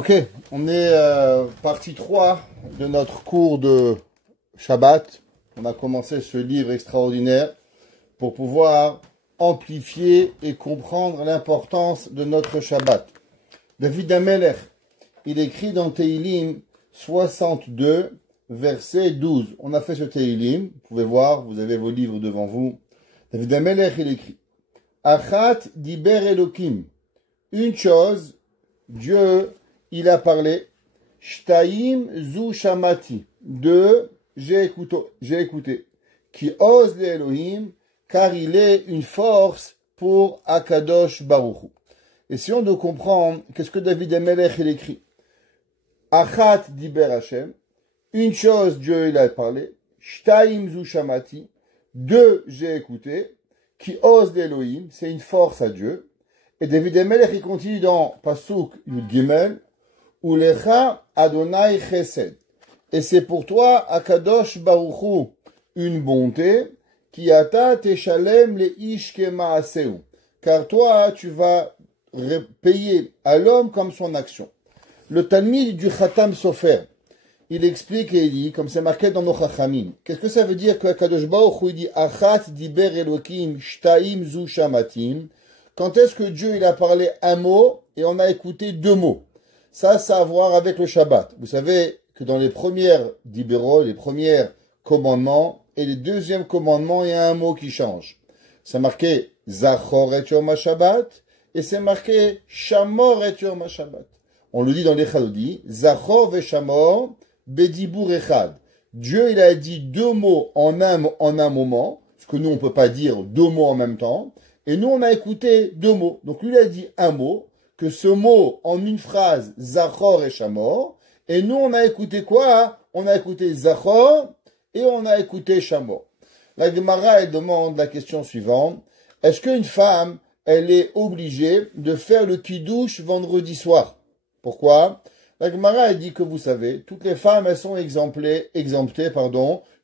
Ok, on est partie 3 de notre cours de Shabbat. On a commencé ce livre extraordinaire pour pouvoir amplifier et comprendre l'importance de notre Shabbat. David Amelech, il écrit dans Teilim 62, verset 12. On a fait ce Teilim, vous pouvez voir, vous avez vos livres devant vous. David Amelech, il écrit Achat diber Elokim. Une chose, Dieu, il a parlé. Shtaim zu shamati. Deux, j'ai écouté. Qui ose les Elohim, car il est une force pour Akadosh Baruch Hu. Essayons de comprendre qu'est-ce que David Amelech il écrit. Achat diber Hashem. Une chose, Dieu il a parlé. Shtaim zu shamati. Deux, j'ai écouté. Qui ose les Elohim, c'est une force à Dieu. Et David Amelech il continue dans Pasuk Yud Gimel. Ulecha Adonai Chesed. Et c'est pour toi, Akadosh Baruch Hu, une bonté, qui ata teshalem le ish kemaaseu. Car toi, tu vas payer à l'homme comme son action. Le Talmid du Khatam Sofer, il explique et il dit, comme c'est marqué dans nos Chachamim, qu'est-ce que ça veut dire que Akadosh Baruch Hu, il dit, Achat diber Elokim shtaim zu shamatim. Quand est-ce que Dieu, il a parlé un mot et on a écouté deux mots? Ça a à voir avec le Shabbat. Vous savez que dans les premières dibérot, les premiers commandements et les deuxièmes commandements, il y a un mot qui change. C'est marqué Zachor et Yom HaShabbat et c'est marqué Shamor et Yom HaShabbat. On le dit dans les Chalodi, Zachor ve Shamor bedibur echad. Dieu, il a dit deux mots en un moment, ce que nous, on ne peut pas dire deux mots en même temps. Et nous, on a écouté deux mots. Donc, lui, il a dit un mot, que ce mot en une phrase, Zachor et Shamor, et nous on a écouté quoi? On a écouté Zachor et on a écouté Shamor. La Gemara, elle demande la question suivante. Est-ce qu'une femme, elle est obligée de faire le kiddush vendredi soir? Pourquoi? La Gemara, elle dit que vous savez, toutes les femmes, elles sont exemptées,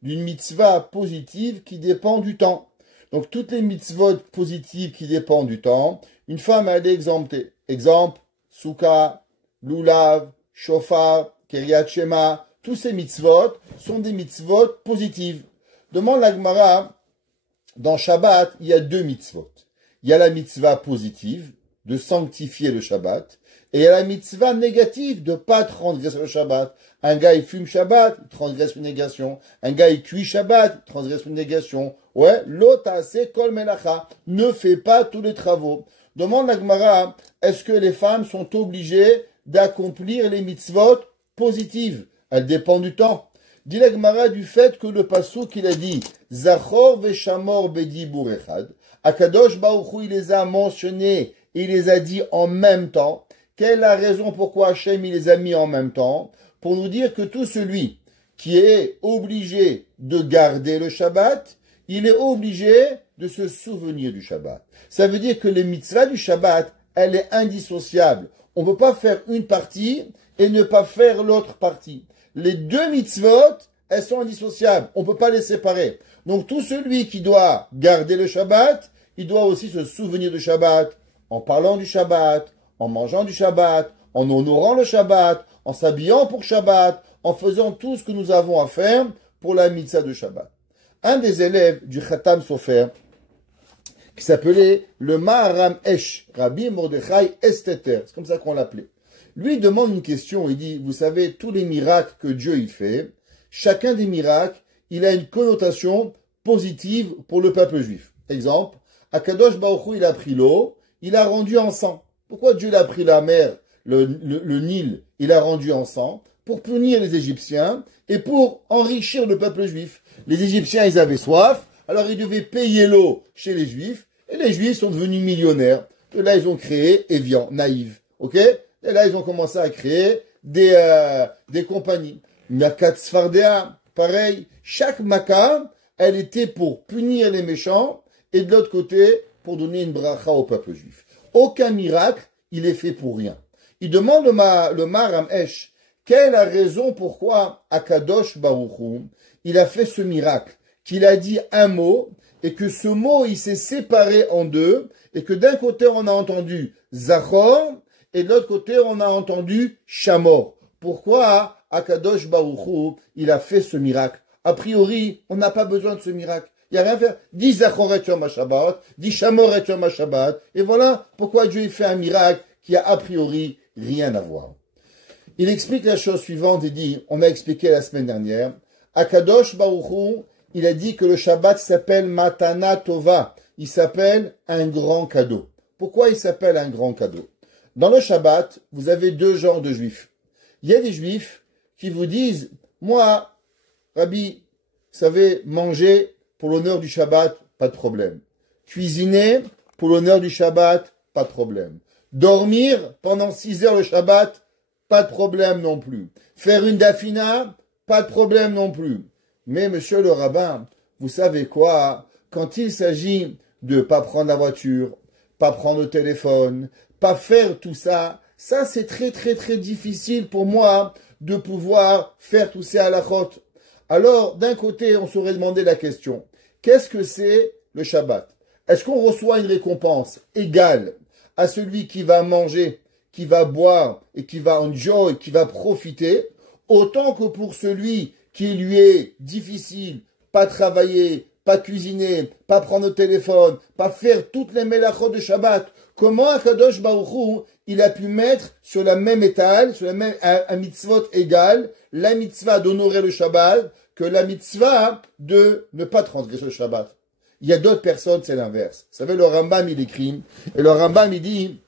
d'une mitzvah positive qui dépend du temps. Donc toutes les mitzvot positives qui dépendent du temps, une femme, elle est exemptée. Exemple, Souka, Lulav, Shofar, Kiryat Shema, tous ces mitzvot sont des mitzvot positives. Demande la Gemara, dans Shabbat, il y a deux mitzvot. Il y a la mitzvah positive, de sanctifier le Shabbat, et il y a la mitzvah négative, de ne pas transgresser le Shabbat. Un gars, il fume Shabbat, il transgresse une négation. Un gars, il cuit Shabbat, il transgresse une négation. Ouais, l'otase kol melacha, ne fait pas tous les travaux. Demande la Gemara, est-ce que les femmes sont obligées d'accomplir les mitzvot positives? Elles dépendent du temps. Dit la Gemara du fait que le pasuk qu'il a dit, Zachor veshamor bedibur echad, Akadosh Baruch Hu, il les a mentionnés, il les a dit en même temps. Quelle est la raison pourquoi Hachem il les a mis en même temps? Pour nous dire que tout celui qui est obligé de garder le Shabbat, il est obligé de se souvenir du Shabbat. Ça veut dire que les mitzvahs du Shabbat, elle est indissociable. On ne peut pas faire une partie et ne pas faire l'autre partie. Les deux mitzvot, elles sont indissociables. On ne peut pas les séparer. Donc tout celui qui doit garder le Shabbat, il doit aussi se souvenir du Shabbat, en parlant du Shabbat, en mangeant du Shabbat, en honorant le Shabbat, en s'habillant pour Shabbat, en faisant tout ce que nous avons à faire pour la mitzvah de Shabbat. Un des élèves du Khatam Sofer, qui s'appelait le Maharam Esh, Rabbi Mordechai Esteter, c'est comme ça qu'on l'appelait. Lui demande une question, il dit, vous savez, tous les miracles que Dieu il fait, chacun des miracles, il a une connotation positive pour le peuple juif. Exemple, Akadosh Baruch Hu, il a pris l'eau, il a rendu en sang. Pourquoi Dieu a pris la mer, le Nil, il a rendu en sang? Pour punir les Égyptiens et pour enrichir le peuple juif. Les Égyptiens, ils avaient soif, alors ils devaient payer l'eau chez les Juifs, et les Juifs sont devenus millionnaires. Et là, ils ont créé Evian, Naïve, ok? Et là, ils ont commencé à créer des compagnies. Makat Sfardea, pareil. Chaque Makkah, elle était pour punir les méchants, et de l'autre côté, pour donner une bracha au peuple juif. Aucun miracle, il est fait pour rien. Il demande le Maharam Esh, quelle est la raison pourquoi Akadosh Baruch Hu, il a fait ce miracle, qu'il a dit un mot, et que ce mot, il s'est séparé en deux, et que d'un côté, on a entendu Zachor, et de l'autre côté, on a entendu Shamor. Pourquoi Akadosh Baruch Hu, il a fait ce miracle? A priori, on n'a pas besoin de ce miracle. Il n'y a rien à faire. Dis Zachor et Yom HaShabbat, dis Shamor et Yom HaShabbat, et voilà pourquoi Dieu fait un miracle qui a priori rien à voir. Il explique la chose suivante et dit, on a expliqué la semaine dernière, Akadosh Baruch Hu, il a dit que le Shabbat s'appelle Matana Tova, il s'appelle un grand cadeau. Pourquoi il s'appelle un grand cadeau? Dans le Shabbat, vous avez deux genres de juifs. Il y a des juifs qui vous disent, moi, Rabbi, vous savez, manger pour l'honneur du Shabbat, pas de problème. Cuisiner pour l'honneur du Shabbat, pas de problème. Dormir pendant 6 heures le Shabbat, pas de problème non plus. Faire une dafina, pas de problème non plus. Mais monsieur le rabbin, vous savez quoi? Quand il s'agit de pas prendre la voiture, pas prendre le téléphone, pas faire tout ça, ça c'est très très très difficile pour moi de pouvoir faire tous ces halachot. Alors, d'un côté, on saurait demander la question, qu'est-ce que c'est le Shabbat? Est-ce qu'on reçoit une récompense égale à celui qui va manger, qui va boire et qui va enjoy, qui va profiter, autant que pour celui qui lui est difficile, pas travailler, pas cuisiner, pas prendre le téléphone, pas faire toutes les mélachot de Shabbat? Comment Akadosh Baruch Hu, il a pu mettre sur la même étal, sur la même, un mitzvot égal, la mitzvah d'honorer le Shabbat, que la mitzvah de ne pas transgresser le Shabbat? Il y a d'autres personnes, c'est l'inverse. Vous savez, le Rambam, il écrit, et le Rambam, il dit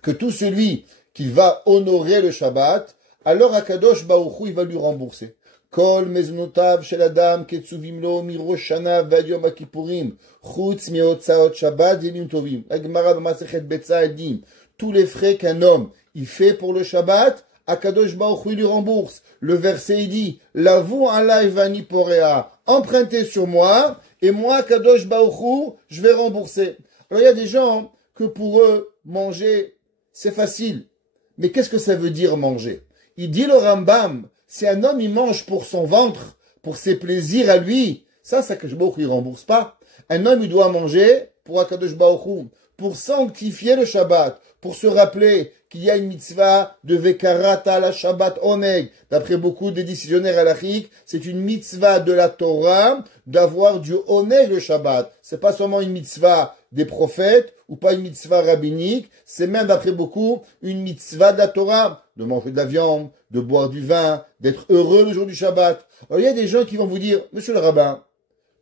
que tout celui qui va honorer le Shabbat, alors Akadosh Baruch Hu, il va lui rembourser. Kol meznotav shel adam ketzuvim lo mirosh shana ועד יום הכיפורים חוץ מהוצאות שבת וימים טובים. La Gemara במסכת ביצה elle dit, tous les frais qu'un homme il fait pour le Shabbat, Akadosh Baruch Hu lui rembourse. Le verset il dit, lavu alay vani porea, empruntez sur moi et moi Akadosh Baruch Hu, je vais rembourser. Alors il y a des gens que pour eux manger c'est facile, mais qu'est-ce que ça veut dire manger? Il dit le Rambam, si un homme il mange pour son ventre, pour ses plaisirs à lui, ça Akadosh Baruch Hu il rembourse pas. Un homme il doit manger pour Akadosh Baruch Hu, pour sanctifier le Shabbat, pour se rappeler qu'il y a une mitzvah de Vekarata la Shabbat Oneg. D'après beaucoup des décisionnaires halachiques, c'est une mitzvah de la Torah d'avoir du Oneg le Shabbat. C'est pas seulement une mitzvah des prophètes ou pas une mitzvah rabbinique, c'est même d'après beaucoup une mitzvah de la Torah, de manger de la viande, de boire du vin, d'être heureux le jour du Shabbat. Alors il y a des gens qui vont vous dire, monsieur le rabbin,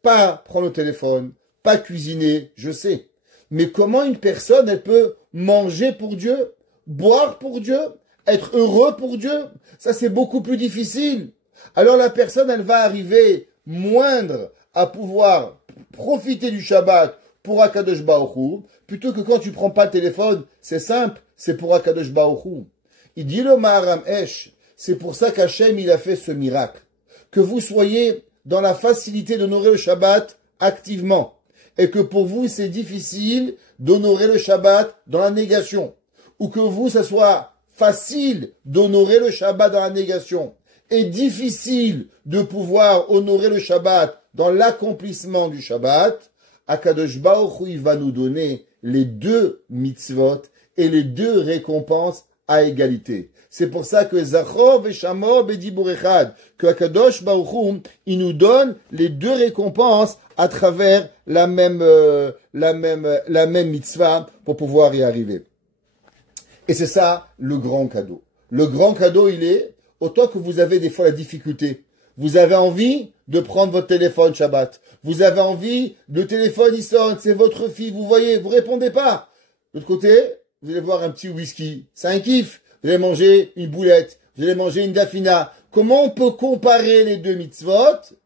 pas prendre le téléphone, pas cuisiner, je sais. Mais comment une personne, elle peut manger pour Dieu, boire pour Dieu, être heureux pour Dieu? Ça, c'est beaucoup plus difficile. Alors la personne, elle va arriver moindre à pouvoir profiter du Shabbat pour Akadosh Baruch Hu, plutôt que quand tu prends pas le téléphone, c'est simple, c'est pour Akadosh Baruch Hu. Il dit le Maharam Esh, c'est pour ça qu'Hachem, il a fait ce miracle. Que vous soyez dans la facilité d'honorer le Shabbat activement. Et que pour vous, c'est difficile d'honorer le Shabbat dans la négation. Ou que vous, ça soit facile d'honorer le Shabbat dans la négation. Et difficile de pouvoir honorer le Shabbat dans l'accomplissement du Shabbat. Akadosh Baruch Hu, il va nous donner les deux mitzvot et les deux récompenses à égalité. C'est pour ça que Zachor Veshamor Bedibur Echad, que Akadosh Baruch Hu, il nous donne les deux récompenses à travers la même mitzvah pour pouvoir y arriver. Et c'est ça le grand cadeau. Le grand cadeau, il est, autant que vous avez des fois la difficulté, vous avez envie de prendre votre téléphone Shabbat, vous avez envie, le téléphone il sonne, c'est votre fille, vous voyez, vous répondez pas. De l'autre côté, vous allez boire un petit whisky, c'est un kiff. Vous allez manger une boulette, vous allez manger une dafina. Comment on peut comparer les deux mitzvot?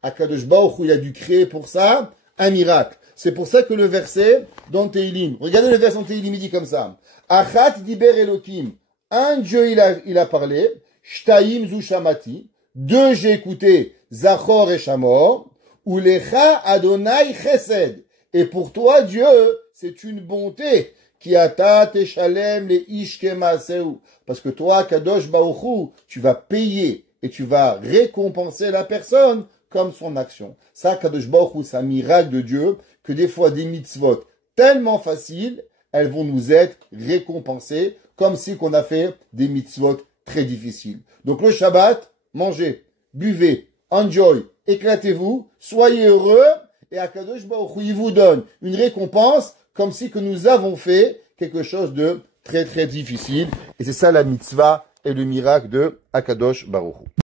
Akadosh Baruch Hu, il a dû créer pour ça un miracle. C'est pour ça que le verset dans Teilim, regardez le verset dans Teilim, il dit comme ça. Achat diber Elokim, un Dieu il a parlé, Shtaim zu shamati, deux j'ai écouté, Zachor et Shamor, Ulecha Adonai Chesed. Et pour toi, Dieu, c'est une bonté. Qui ata teshalem les ishke maaseu. Parce que toi, Kadosh Baruch Hu, tu vas payer et tu vas récompenser la personne comme son action. Ça, Kadosh Baruch Hu, c'est un miracle de Dieu que des fois des mitzvot tellement faciles, elles vont nous être récompensées comme si qu'on a fait des mitzvot très difficiles. Donc le Shabbat, mangez, buvez, enjoy, éclatez-vous, soyez heureux, et Akadosh Baruch Hu, il vous donne une récompense comme si que nous avons fait quelque chose de très très difficile. Et c'est ça la mitzvah et le miracle de Akadosh Baruch Hu.